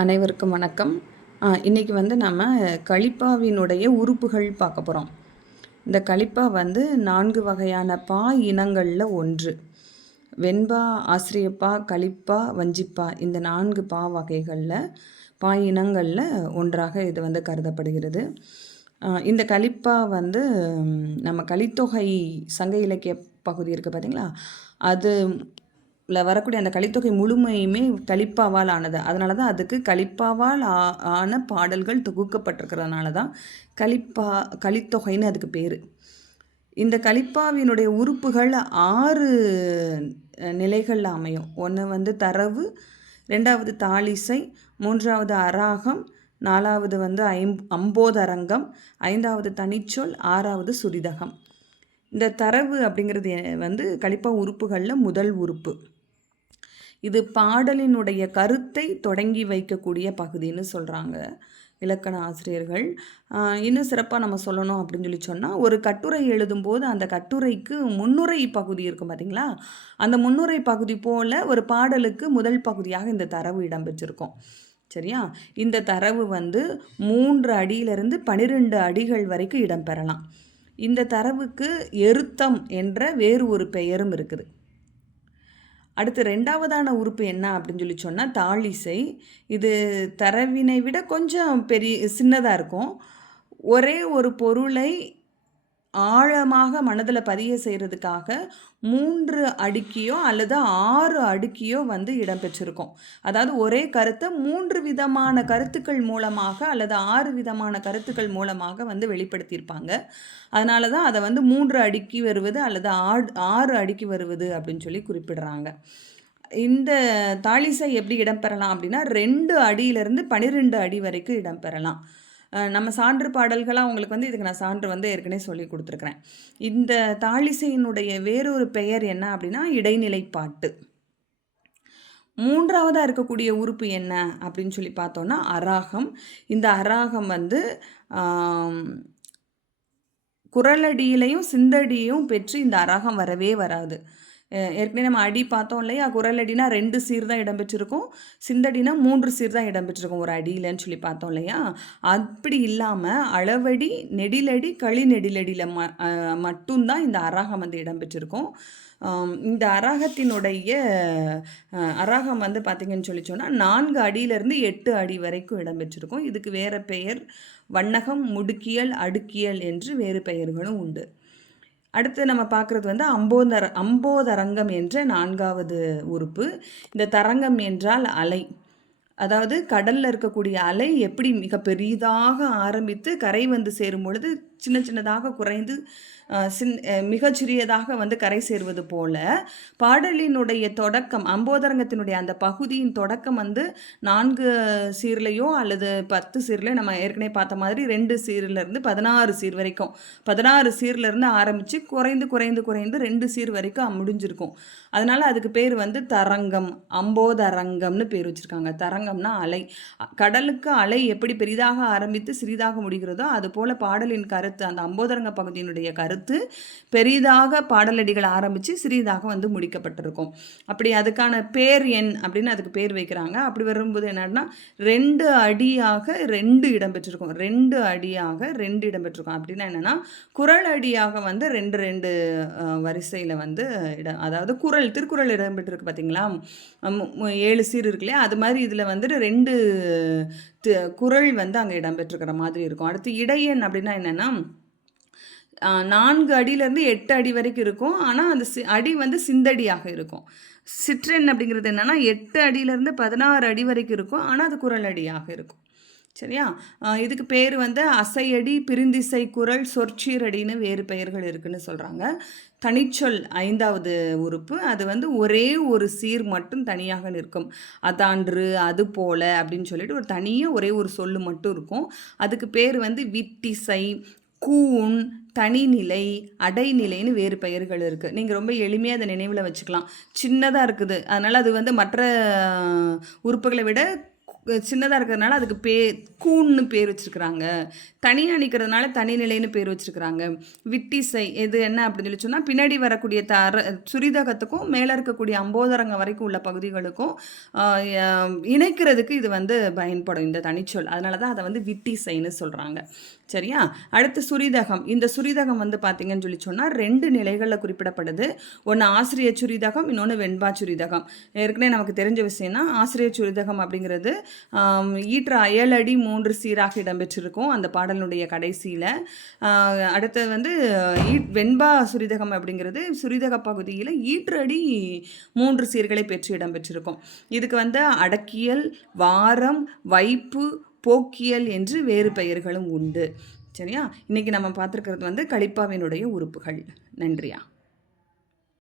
அனைவருக்கும் வணக்கம். இன்றைக்கி நம்ம களிப்பாவினுடைய உறுப்புகள் பார்க்க போகிறோம். இந்த களிப்பா 4 வகையான பா இனங்களில் ஒன்று. வெண்பா, ஆசிரியப்பா, களிப்பா, வஞ்சிப்பா இந்த 4 பா வகைகளில் பா இனங்களில் ஒன்றாக இது கருதப்படுகிறது. இந்த களிப்பா நம்ம கலித்தொகை சங்க இலக்கிய பகுதி இருக்குது பார்த்திங்களா, அது வரக்கூடிய அந்த கலித்தொகை முழுமையுமே களிப்பாவால் ஆனது. அதனால தான் அதுக்கு களிப்பாவால் ஆன பாடல்கள் தொகுக்கப்பட்டிருக்கிறதுனால தான் கலித்தொகைன்னு அதுக்கு பேர். இந்த களிப்பாவினுடைய உறுப்புகள் 6 நிலைகளில் அமையும். ஒன்று தரவு, 2வது தாளிசை, 3வது அராகம், 4வது அம்போதரங்கம், 5வது தனிச்சொல், 6வது சுரிதகம். இந்த தரவு அப்படிங்கிறது களிப்பா உறுப்புகளில் முதல் உறுப்பு. இது பாடலினுடைய கருத்தை தொடங்கி வைக்கக்கூடிய பகுதின்னு சொல்கிறாங்க இலக்கண ஆசிரியர்கள். இன்னும் சிறப்பாக நம்ம சொல்லணும் அப்படின்னு சொன்னால், ஒரு கட்டுரை எழுதும்போது அந்த கட்டுரைக்கு முன்னுரை பகுதி இருக்கும் பார்த்திங்களா, அந்த முன்னுரை பகுதி போல் ஒரு பாடலுக்கு முதல் பகுதியாக இந்த தரவு இடம்பெற்றிருக்கும். சரியா? இந்த தரவு 3 அடியிலிருந்து 12 அடிகள் வரைக்கும் இடம்பெறலாம். இந்த தரவுக்கு எருத்தம் என்ற வேறு ஒரு பெயரும் இருக்குது. அடுத்து 2வதான உறுப்பு என்ன அப்படின்னு சொன்னால் தாளிசை. இது தரவினை விட கொஞ்சம் சின்னதாக இருக்கும். ஒரே ஒரு பொருளை ஆழமாக மனதில் பதிய செய்கிறதுக்காக 3 அடுக்கியோ அல்லது 6 அடுக்கியோ இடம்பெற்றிருக்கும். அதாவது ஒரே கருத்தை 3 விதமான கருத்துக்கள் மூலமாக அல்லது 6 விதமான கருத்துக்கள் மூலமாக வெளிப்படுத்தியிருப்பாங்க. அதனால தான் அதை 3 அடுக்கி வருவது அல்லது 6 அடுக்கி வருவது அப்படின்னு சொல்லி குறிப்பிடுறாங்க. இந்த தாளிசை எப்படி இடம்பெறலாம் அப்படின்னா 2 அடியிலிருந்து 12 அடி வரைக்கும் இடம்பெறலாம். நம்ம சான்று பாடல்களாக உங்களுக்கு இதுக்கு நான் சான்று ஏற்கனவே சொல்லி கொடுத்துருக்குறேன். இந்த தாளிசையினுடைய வேறொரு பெயர் என்ன அப்படின்னா இடைநிலைப்பாட்டு. 3வதாக இருக்கக்கூடிய உறுப்பு என்ன அப்படின்னு சொல்லி பார்த்தோன்னா அராகம். இந்த அராகம் குரலடியிலையும் சிந்தடியும் பெற்று இந்த அராகம் வரவே வராது. ஏற்கனவே நம்ம அடி பார்த்தோம் இல்லையா, குரலடினா 2 சீர் தான் இடம்பெற்றிருக்கும், சிந்தடினா 3 சீர் தான் இடம்பெற்றிருக்கும் ஒரு அடியிலன்னு சொல்லி பார்த்தோம் இல்லையா. அப்படி இல்லாமல் அளவடி, நெடிலடி, களி நெடிலடியில் மட்டும்தான் இந்த அராகம் இடம்பெற்றிருக்கும். இந்த அராகத்தினுடைய அராகம் பார்த்திங்கன்னு சொல்லி சொன்னால் 4 அடியிலேருந்து 8 அடி வரைக்கும் இடம்பெற்றிருக்கும். இதுக்கு வேறு பெயர் வண்ணகம், முடுக்கியல், அடுக்கியல் என்று வேறு பெயர்களும் உண்டு. அடுத்து நம்ம பார்க்குறது அம்போதரங்கம் என்ற 4வது உறுப்பு. இந்த தரங்கம் என்றால் அலை. அதாவது கடலில் இருக்கக்கூடிய அலை எப்படி மிக பெரிதாக ஆரம்பித்து கரை சேரும் பொழுது சின்ன சின்னதாக குறைந்து மிகச்சிறியதாக கரை சேர்வது போல பாடலினுடைய தொடக்கம், அம்போதரங்கத்தினுடைய அந்த பகுதியின் தொடக்கம் 4 சீர்லையோ அல்லது 10 சீர்லையோ, நம்ம ஏற்கனவே பார்த்த மாதிரி 2 சீர்லேருந்து 16 சீர் வரைக்கும், 16 சீர்லேருந்து ஆரம்பித்து குறைந்து குறைந்து குறைந்து 2 சீர் வரைக்கும் முடிஞ்சிருக்கும். அதனால் அதுக்கு பேர் தரங்கம், அம்போதரங்கம்னு பேர் வச்சுருக்காங்க. தரங்கம்னா அலை. கடலுக்கு அலை எப்படி பெரிதாக ஆரம்பித்து சிறிதாக முடிகிறதோ அதுபோல் பாடலின் கருத்து, அந்த அம்போதரங்க பகுதியினுடைய கருத்து பெரிதாக பாடலடிகள் ஆரம்பித்து சிறிதாக முடிக்கப்பட்டிருக்கும். அப்படி அதுக்கான பேர் எண் அப்படின்னு அதுக்கு பேர் வைக்கிறாங்க. அப்படி வரும்போது என்னன்னா 2 அடியாக 2 இடம்பெற்றிருக்கும். 2 அடியாக 2 இடம்பெற்றிருக்கும். அப்படின்னா என்னென்னா குரல் அடியாக 2 வரிசையில் அதாவது திருக்குறள் இடம்பெற்றிருக்கு பார்த்தீங்களா, 7 சீர் இருக்கு இல்லையா, அது மாதிரி இதில் 2 குறள் அங்கே இடம்பெற்றிருக்கிற மாதிரி இருக்கும். அடுத்து இடையன் அப்படின்னா என்னென்னா 4 அடியிலேருந்து 8 அடி வரைக்கும் இருக்கும். ஆனால் அந்த அடி சிந்தடியாக இருக்கும். சிற்றெண் அப்படிங்கிறது என்னென்னா 8 அடியிலேருந்து 16 அடி வரைக்கும் இருக்கும். ஆனால் அது குறள் அடியாக இருக்கும். சரியா? இதுக்கு பேர் அசையடி, பிரிந்திசை குறள், சொற்சீரடின்னு வேறு பெயர்கள் இருக்குதுன்னு சொல்கிறாங்க. தனிச்சொல் 5வது உறுப்பு. அது ஒரே ஒரு சீர் மட்டும் தனியாக நிற்கும். அதான்று, அது போல அப்படின்னு சொல்லிட்டு ஒரு தனியாக ஒரே ஒரு சொல்லு மட்டும் இருக்கும். அதுக்கு பேர் விட்டிசை, கூண், தனிநிலை, அடைநிலைன்னு வேறு பெயர்கள் இருக்குது. நீங்கள் ரொம்ப எளிமையாக அதை நினைவில் வச்சுக்கலாம். சின்னதாக இருக்குது, அதனால் அது மற்ற உறுப்புகளை விட சின்னதாக இருக்கிறதுனால அதுக்கு கூன்னு பேர் வச்சுருக்குறாங்க. தனியாக நிற்கிறதுனால தனிநிலைன்னு பேர் வச்சுருக்குறாங்க. விட்டிசை இது என்ன அப்படின்னு சொல்லி சொன்னால், பின்னாடி வரக்கூடிய சுரிதகத்துக்கும் மேலே இருக்கக்கூடிய அம்போதரங்க வரைக்கும் உள்ள பகுதிகளுக்கும் இணைக்கிறதுக்கு இது வந்து பயன்படும் இந்த தனிச்சொல். அதனால தான் அதை வந்து விட்டிசைன்னு சொல்கிறாங்க. சரியா? அடுத்து சுரிதகம். இந்த சுரிதகம் வந்து பார்த்தீங்கன்னு சொல்லி சொன்னால் 2 நிலைகளில் குறிப்பிடப்படுது. ஒன்று ஆசிரிய சுரிதகம், இன்னொன்று வெண்பா சுரிதகம். ஏற்கனவே நமக்கு தெரிஞ்ச விஷயம்னா ஆசிரிய சுரிதகம் அப்படிங்கிறது ஈற்று 7 அடி 3 சீராக இடம்பெற்றிருக்கும் அந்த பாடலுடைய கடைசியில். அடுத்தது வந்து வெண்பா சுரிதகம் அப்படிங்கிறது சுரிதக பகுதியில் ஈற்று அடி 3 சீர்களை பெற்று இடம்பெற்றிருக்கும். இதுக்கு வந்து அடக்கியல், வாரம், வைப்பு, போக்கியல் என்று வேறு பெயர்களும் உண்டு. சரியா? இன்றைக்கி நம்ம பார்த்துருக்கிறது வந்து கலிப்பாவினுடைய உறுப்புகள். நன்றியா.